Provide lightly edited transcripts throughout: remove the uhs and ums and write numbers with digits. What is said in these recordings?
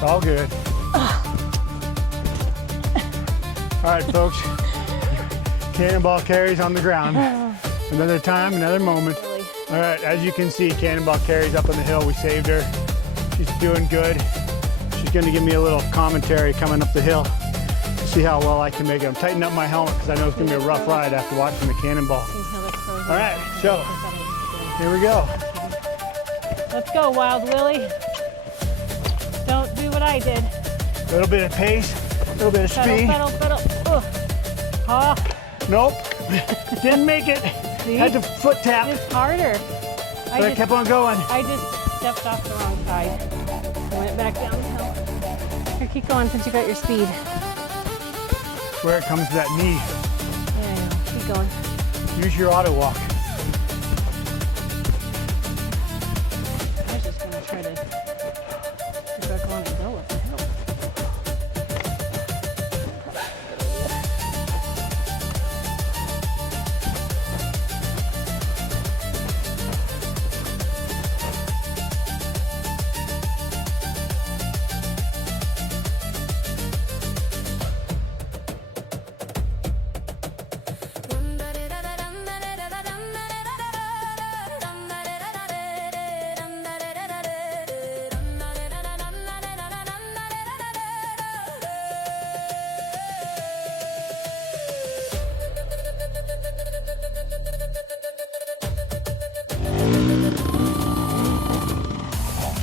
It's all good. All right, folks. Cannonball Carrie's on the ground. Another time, another moment. Really? All right, as you can see, Cannonball Carrie's up on the hill. We saved her. She's doing good. She's gonna give me a little commentary coming up the hill to see how well I can make it. I'm tightening up my helmet because I know it's gonna be a rough ride after watching the cannonball. All right, so here we go. Let's go, Wild Willie. Don't do what I did. A little bit of pace, a little bit of speed. Pedal. Oh, Nope, didn't make it. see? Had to foot tap, It's harder. but I kept on going. I just stepped off the wrong side. I went back down the hill. Here, keep going since you got your speed. Where it comes to that knee. Yeah, keep going. Use your auto walk. I was just gonna try to get back on the hill up the hill.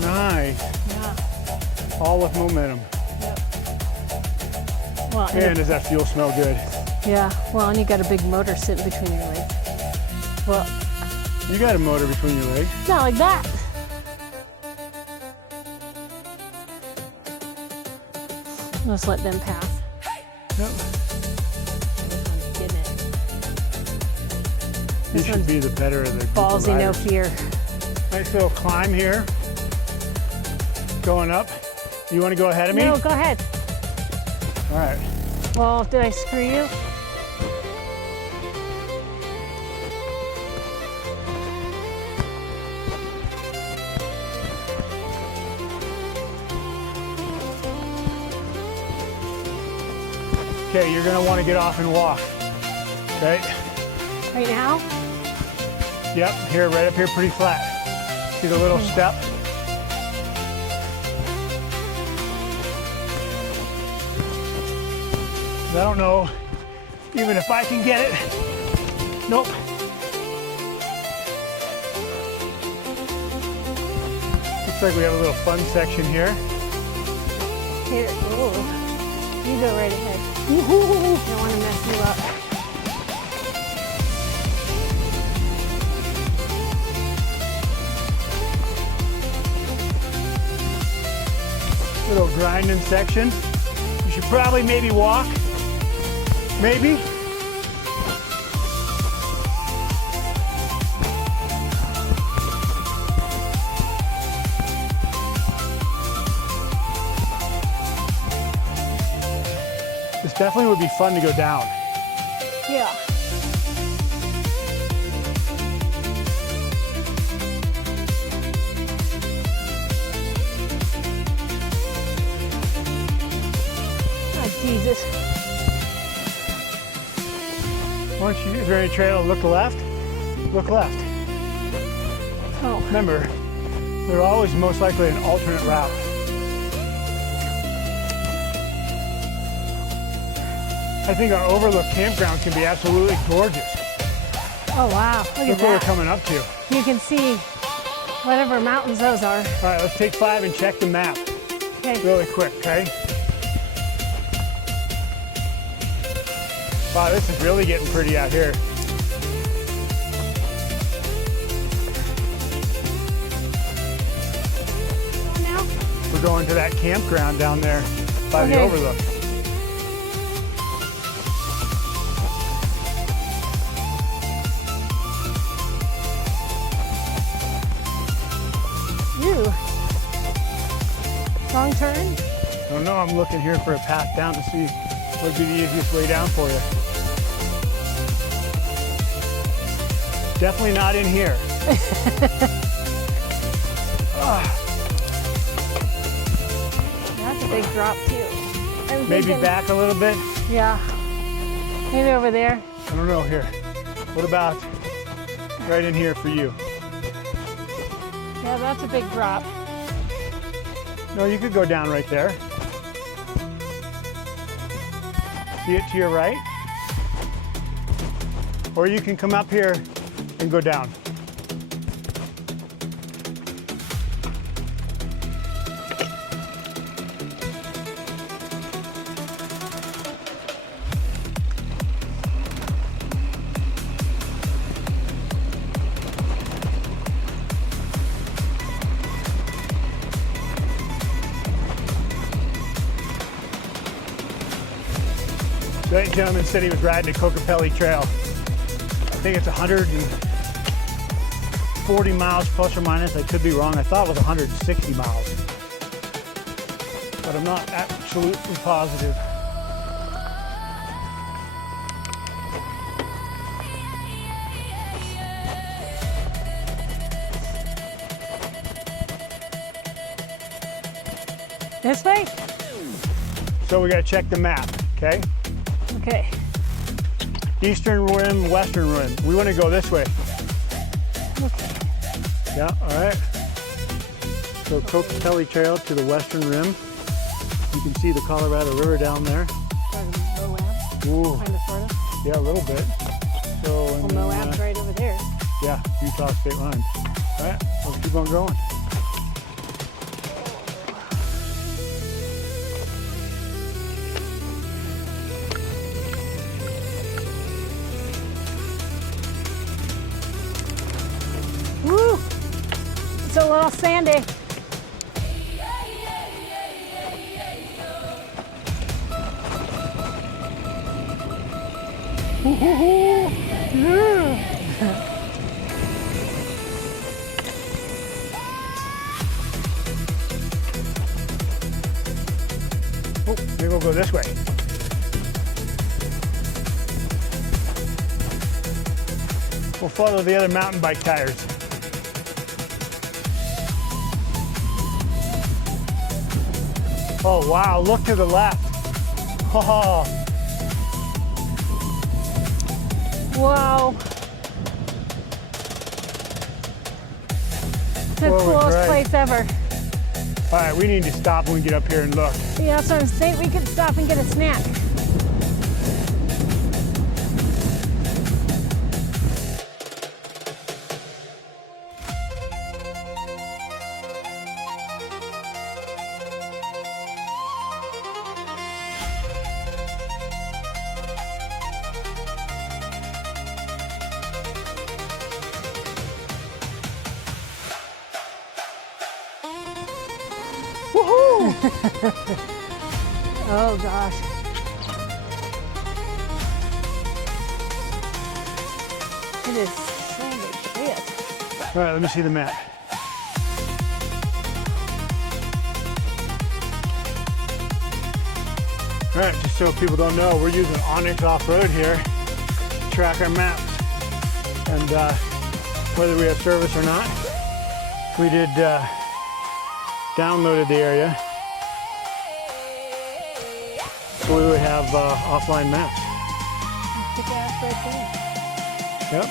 Nice. Yeah. All with momentum. Well, Man, does that fuel smell good. yeah. Well, and you got a big motor sitting between your legs. Well, You got a motor between your legs. not like that. Just let them pass. Yep. This one's getting it. You This should one's be the better of the group of ballsy, no riders. fear. Nice little climb here. Going up. You want to go ahead of me? No, go ahead. All right. Well, did I screw you? Okay, you're gonna want to get off and walk. Okay. Right now? Yep. Here, right up here, pretty flat. See the little step? I don't know even if I can get it. Nope. Looks like we have a little fun section here. Here. Ooh. You go right ahead. I don't want to mess you up. Little grinding section. You should probably maybe walk. Maybe. This definitely would be fun to go down. Yeah. Oh, Jesus. Once you're ready to trail, look left. Look left. Oh. Remember, they're always most likely an alternate route. I think our overlook campground can be absolutely gorgeous. Oh, wow. Look at Look what we're that. coming up to. You can see whatever mountains those are. All right, let's take 5 and check the map Okay. really quick, okay? Wow, this is really getting pretty out here. Now? We're going to that campground down there by the Okay. overlook. You. Wrong turn? I don't know, I'm looking here for a path down to see what would be the easiest way down for you. Definitely not in here. big drop too. I'm Maybe thinking, back a little bit. Yeah. Maybe over there. I don't know here. What about right in here for you? Yeah, that's a big drop. No, you could go down right there. See it to your right? Or you can come up here and go down. That gentleman said he was riding the Kokopelli Trail. I think it's 140 miles plus or minus. I could be wrong. I thought it was 160 miles. But I'm not absolutely positive. This way? So we gotta check the map, okay? Okay. Eastern rim, western rim. We wanna go this way. Okay. Yeah, all right. So Kokopelli Trail to the western rim. You can see the Colorado River down there. Sort of Moab. Ooh, Kind of, sort of. yeah, a little bit. So, Well, and, Moab's right over there. yeah, Utah state line. All right, let's keep on going. Woo! It's a little sandy. Oh, maybe we'll go this way. We'll follow the other mountain bike tires. Oh wow, look to the left. Oh, Wow. The Whoa, coolest right. place ever. all right, we need to stop when we get up here and look. Yeah, that's what I'm saying. We could stop and get a snack. Woohoo! Oh gosh. It is sandy shit. All right, let me see the map. All right, just so people don't know, we're using Onyx off-road here to track our maps. And whether we have service or not, we did downloaded the area so we would have offline maps. Kick ass right Yep,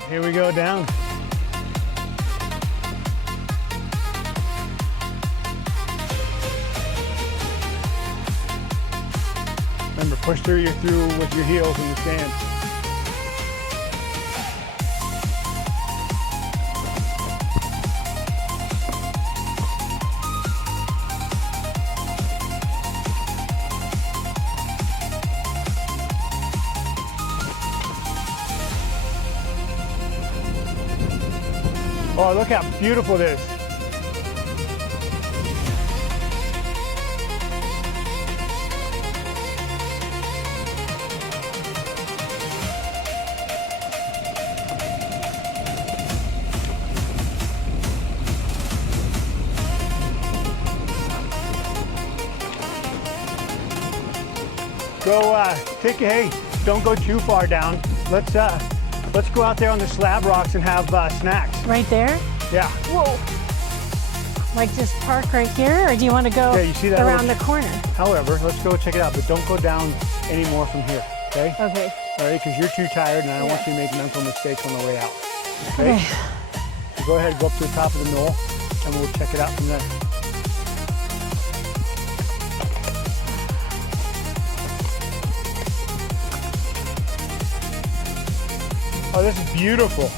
there. here we go down. Remember, push through with your heels in the sand. Oh, look how beautiful it is. Go hey, don't go too far down. Let's go out there on the slab rocks and have snacks. Right there? Yeah. Whoa. Like just park right here, or do you want to go Yeah, you see that around the little- corner? However, let's go check it out, but don't go down any more from here, okay? Okay. All right, because you're too tired and I don't want you to make mental mistakes on the way out, okay? Okay. So go ahead and go up to the top of the knoll and we'll check it out from there. Oh, this is beautiful.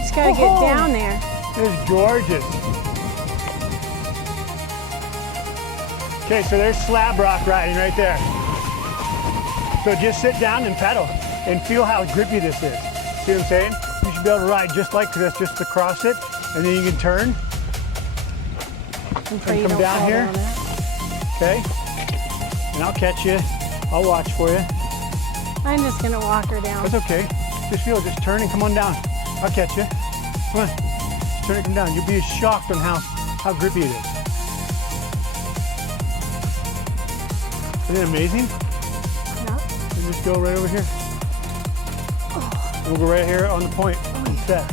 Just gotta get down there. This is gorgeous. Okay, so there's slab rock riding right there. So just sit down and pedal and feel how grippy this is. See what I'm saying? You should be able to ride just like this, just across it, and then you can turn I'm afraid you come don't down fall here. down there. okay? And I'll catch you. I'll watch for you. I'm just gonna walk her down. That's okay. Just feel it. Just turn and come on down. I'll catch you. Come on. Turn and come down. You'll be shocked on how grippy it is. Isn't it amazing? No? And just go right over here. We'll go right here on the point and set.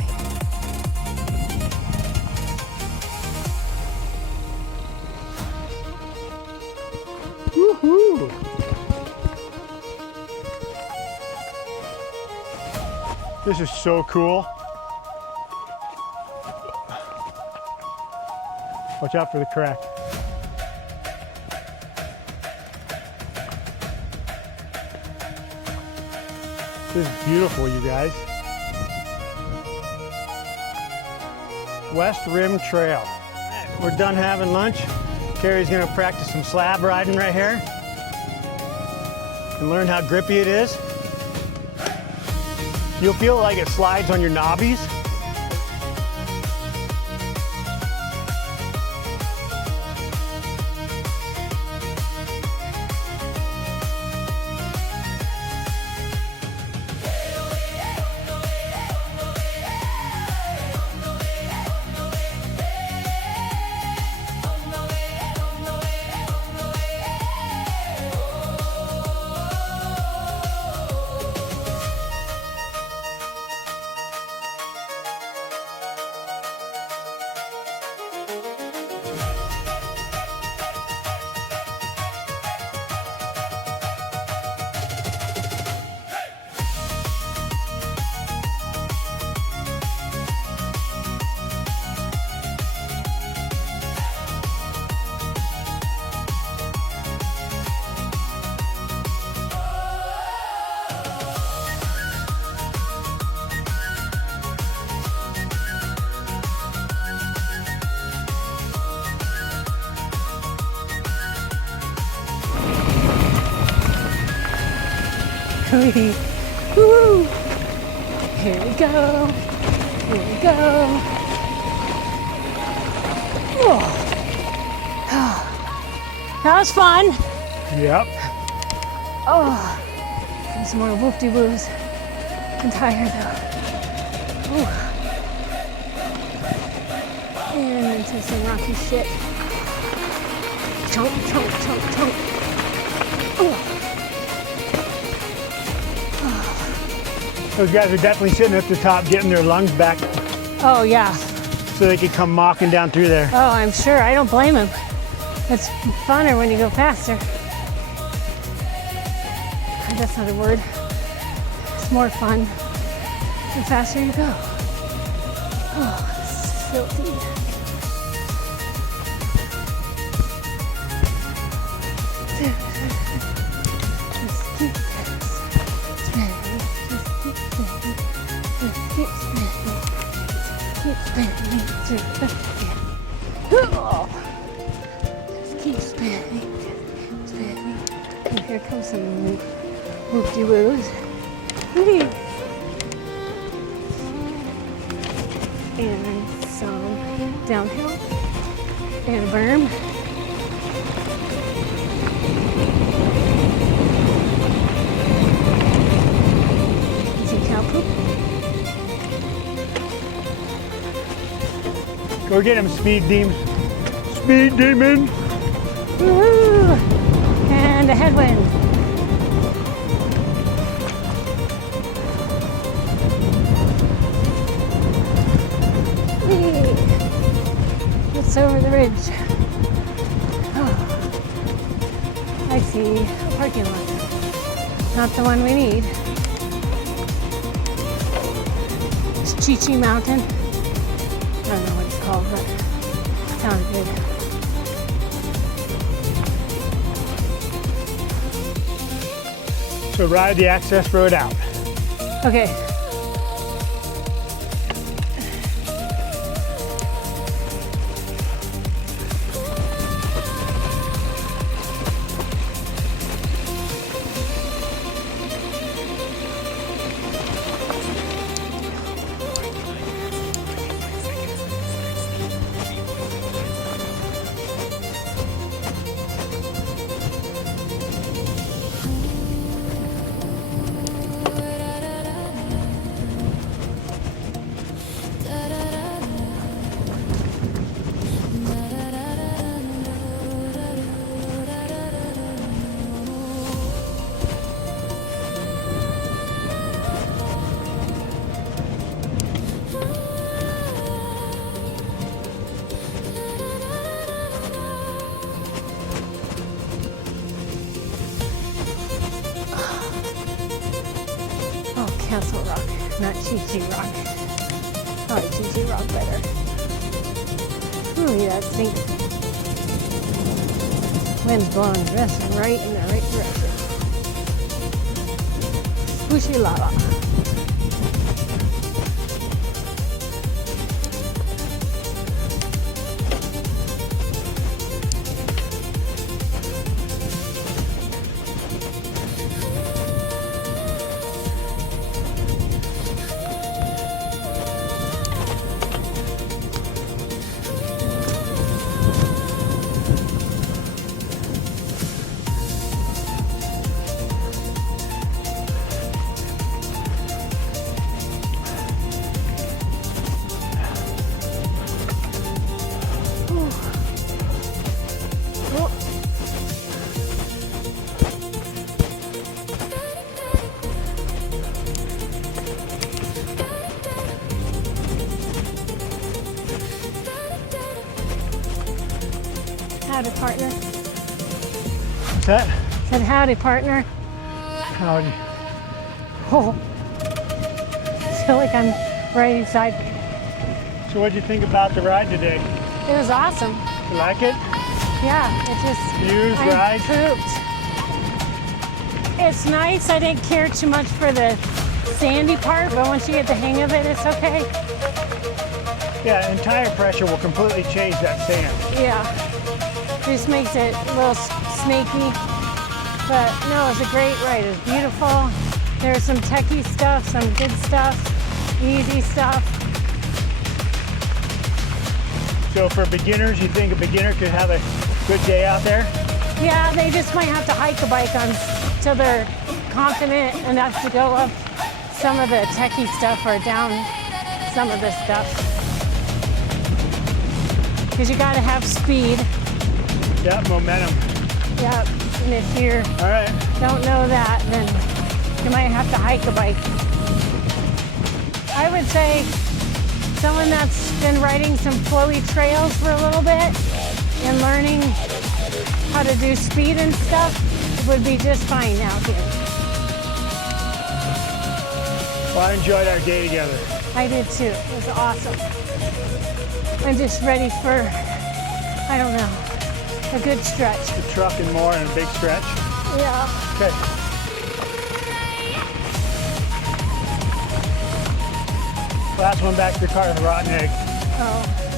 Woohoo! This is so cool. Watch out for the crack. This is beautiful, you guys. West Rim Trail. We're done having lunch. Carrie's gonna practice some slab riding right here and learn how grippy it is. You'll feel like it slides on your knobbies. Woo! Here we go. Here we go. That was fun. Yep. Oh, and some more whoop-de-woos. I'm tired though. Ooh. And into some rocky shit. Chomp, chomp, chomp, chomp. Ooh. Those guys are definitely sitting at the top getting their lungs back Oh yeah. so they could come mocking down through there. Oh, I'm sure. I don't blame him. It's funner when you go faster. That's not a word. It's more fun the faster you go. Oh, it's filthy. Just keep spinning. Just keep spinning. Just keep spinning. Keep spinning through the oh. Just keep spinning. Just spinning. And here comes some whoop-de-woos. Whee! And some downhill and a berm. And some cow poop. Go get him, Speed Demon. Speed Demon! Woohoo! And a headwind. cross over the ridge. Oh, I see a parking lot. Not the one we need. It's Chi-Chi Mountain. I don't know what it's called, but it sounded good. So ride the access road out. Okay. Castle Rock, not Chi-Chi Rock. I like Chi-Chi Rock better. Ooh, yeah, it stinks. Wind's blowing just right in the right direction. Squishy lava. Howdy, partner. What's that? Said howdy, partner. Howdy. Oh, I feel like I'm right inside. So what'd you think about the ride today? It was awesome. You like it? Yeah, it just Views, I ride? pooped. It's nice. I didn't care too much for the sandy part, but once you get the hang of it, it's okay. Yeah, and tire pressure will completely change that sand. Yeah, it just makes it a little snaky. But no, it was a great ride. It was beautiful. There was some techie stuff, some good stuff, easy stuff. So for beginners, you think a beginner could have a good day out there? Yeah, they just might have to hike a bike until they're confident enough to go up some of the techie stuff or down some of this stuff. Because you got to have speed. Yeah, momentum. Yep. And if you All right. don't know that, then you might have to hike a bike. I would say someone that's been riding some flowy trails for a little bit and learning how to do speed and stuff would be just fine out here. Well, I enjoyed our day together. I did too. It was awesome. I'm just ready for, I don't know, a good stretch. The truck and more and a big stretch. Yeah. Okay. Last one back to the car with a rotten egg. Oh.